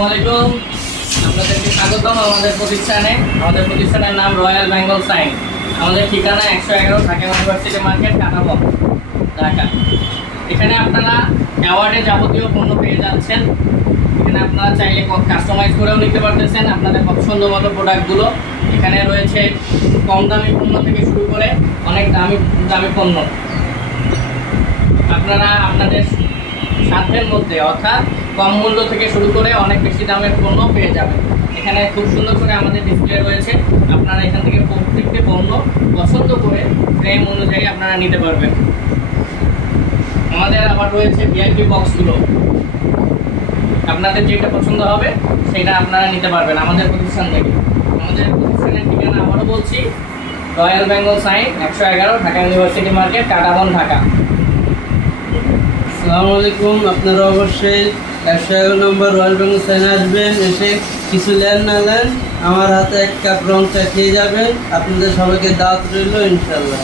আসসালামু আলাইকুম। আপনাদেরকে স্বাগতম আমাদের প্রতিষ্ঠানে। আমাদের প্রতিষ্ঠানের নাম রয়্যাল বেঙ্গল সাইন। আমাদের ঠিকানা 111 ঢাকা ইউনিভার্সিটি মার্কেট, কাটাবন, ঢাকা। এখানে আপনারা অ্যাওয়ার্ডে যাবতীয় পণ্য পেয়ে যাচ্ছেন। এখানে আপনারা চাইলে কাস্টমাইজ করেও নিতে পারতেছেন আপনাদের পছন্দ মতো প্রোডাক্টগুলো। এখানে রয়েছে কম দামি পণ্য থেকে শুরু করে অনেক দামি দামি পণ্য। আপনারা আপনাদের সাধ্যের মধ্যে অর্থাৎ কম মূল্য থেকে শুরু করে অনেক বেশি দামের পণ্য পেয়ে যাবেন। এখানে খুব সুন্দর করে আমাদের ডিসপ্লে রয়েছে। আপনারা এখান থেকে প্রত্যেকটি পণ্য পছন্দ করে ফ্রেম অনুযায়ী আপনারা নিতে পারবেন। আমাদের আবার রয়েছে ভিআইপি বক্সগুলো। আপনাদের যেটা পছন্দ হবে সেটা আপনারা নিতে পারবেন আমাদের প্রতিষ্ঠান থেকে। আমাদের প্রতিষ্ঠানের ঠিকানা আবারও বলছি, Royal Bengal Sign, 111 Dhaka University Market, Katabon, Dhaka. আসসালামু আলাইকুম। আপনারা অবশ্যই 111 নম্বর রয়্যাল বেঙ্গল সাইনে আসবেন। এসে কিছু নেন না নেন, আমার হাতে এক কাপ রং চা খেয়ে যাবেন। আপনাদের সবাইকে দাওয়াত রইল ইনশাল্লাহ।